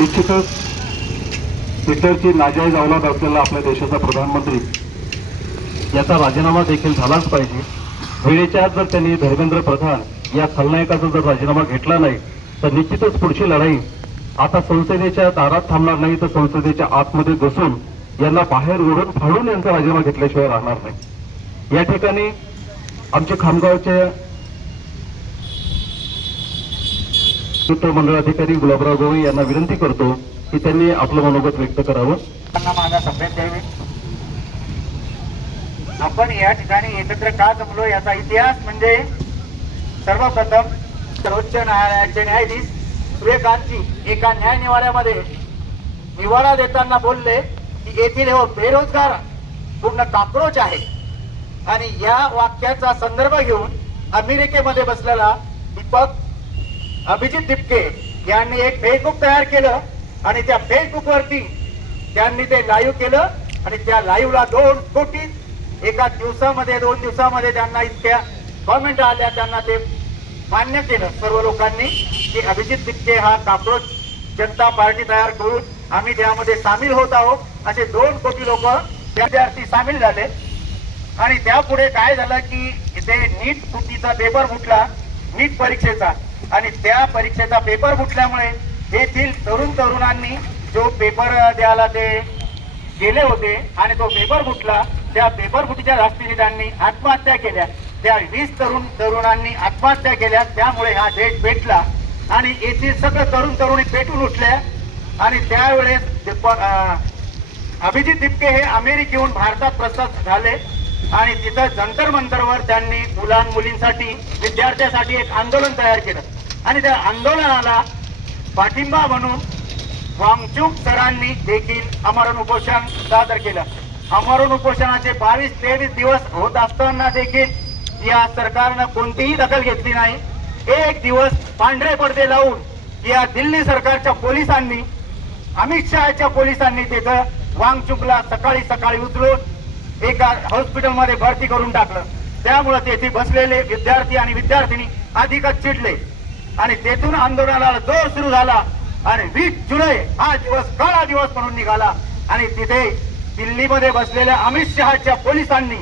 निश्चितच हिटलरची नाजायज औलाद असलेला आपल्या देशाचा प्रधानमंत्री याचा राजीनामा देखील झालाच पाहिजे। वेळेच्या आत जर त्यांनी धर्मेंद्र प्रधान या खलनायकाचा जर राजीनामा घेतला नाही तर निश्चितच पुढची लढाई आता संसदेच्या दारात थांबणार नाही, तर संसदेच्या आतमध्ये घुसून यांना बाहेर ओढून फाडून यांचा राजीनामा घेतल्याशिवाय राहणार नाही। या ठिकाणी आमचे खामगावचे मंडळ अधिकारी गुलाबराव गवळी यांना विनंती करतो की त्यांनी आपलं मनोगत व्यक्त करावं। माझा सभेत द्यावे। आपण या ठिकाणी एकत्र का जमलो याचा इतिहास म्हणजे सर्वप्रथम सर्वोच्च न्यायालयाचे न्यायाधीश सूर्यकांतजी एका न्याय निवाड्यामध्ये निवाडा देताना बोलले की येथील हे बेरोजगार पूर्ण काक्रोच आहे, आणि या वाक्याचा संदर्भ घेऊन अमेरिकेमध्ये बसलेला दीपक अभिजित दिपके यांनी एक फेसबुक तयार केलं आणि त्या फेसबुक वरती त्यांनी ते लाईव्ह केलं आणि त्या लाईव्हला 2 कोटी एका दिवसामध्ये 2 दिवसामध्ये त्यांना इतक्या कॉमेंट आल्या, त्यांना ते मान्य केलं सर्व लोकांनी की अभिजित दिपके हा काक्रोच जनता पार्टी तयार करून आम्ही त्यामध्ये सामील होत आहोत असे 2 कोटी लोक विद्यार्थी सामील झाले। आणि त्यापुढे काय झालं की इथे नीट फुटीचा पेपर फुटला, नीट परीक्षेचा, आणि त्या परीक्षेचा पेपर फुटल्यामुळे येथील तरुणांनी जो पेपर द्यायला ते गेले होते आणि तो पेपर फुटला, त्या पेपर फुटीच्या धास्तीने त्यांनी आत्महत्या केल्या। त्या 20 तरुणांनी आत्महत्या केल्या, त्यामुळे हा देश पेटला आणि येथील सगळे तरुणी पेटून उठल्या। आणि त्यावेळेस अभिजित दिपके हे अमेरिकेहून भारतात प्रस्थान झाले आणि तिथं जंतर मंतरवर त्यांनी मुलींसाठी विद्यार्थ्यांसाठी एक आंदोलन तयार केलं आणि त्या आंदोलनाला पाठिंबा म्हणून वांगचुक सरांनी देखील आमरण उपोषण सादर केलं। आमरण उपोषणाचे 22-23 दिवस होत असताना देखील या सरकारनं कोणतीही दखल घेतली नाही। एक दिवस पांढरे पडदे लावून या दिल्ली सरकारच्या पोलिसांनी, अमित शहाच्या पोलिसांनी तिथं वांगचुकला सकाळी उचलून एका हॉस्पिटलमध्ये भरती करून टाकलं। त्यामुळे तेथे बसलेले विद्यार्थी आणि विद्यार्थिनी अधिकच चिडले आणि तेथून आंदोलनाला जोर सुरू झाला आणि 20 जुलै हा दिवस काळा दिवस म्हणून निघाला आणि तिथे दिल्लीमध्ये बसलेल्या अमित शहाच्या पोलिसांनी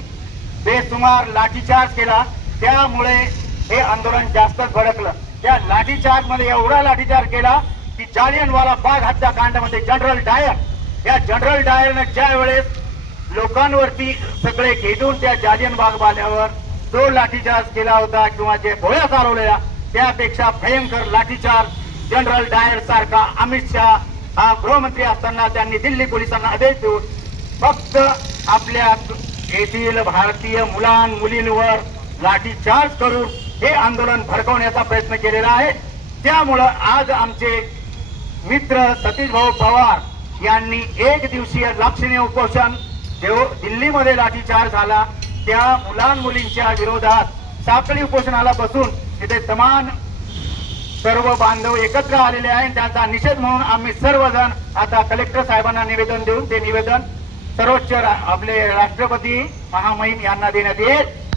बेसुमार लाठीचार्ज केला। त्यामुळे हे आंदोलन जास्तच भडकलं। त्या लाठीचार्ज मध्ये एवढा लाठीचार्ज केला की जालियनवाला बाग हत्याकांडामध्ये जनरल डायरने ज्या वेळेस लोकांवरती सगळे घेऊन त्या जालियनबाग बाल्यावर जो लाठीचार्ज केला होता किंवा जे गोळ्या चालवलेल्या त्यापेक्षा भयंकर लाठीचार्ज जनरल डायर सारखा अमित शहा हा गृहमंत्री असताना त्यांनी दिल्ली पोलिसांना आदेश देऊन फक्त आपल्या येथील भारतीय मुलींवर लाठीचार्ज करून हे आंदोलन भडकवण्याचा प्रयत्न केलेला आहे। त्यामुळं आज आमचे मित्र सतीश भाऊ पवार यांनी एक दिवसीय लक्षणीय उपोषण दिल्लीमध्ये लाठीचार्ज झाला त्या मुलींच्या विरोधात साखळी उपोषणाला बसून तिथे समान सर्व बांधव एकत्र आलेले आहेत। त्यांचा निषेध म्हणून आम्ही सर्वजण आता कलेक्टर साहेबांना निवेदन देऊन ते निवेदन सर्वोच्च आपले राष्ट्रपती महामहिम यांना देण्यात येईल।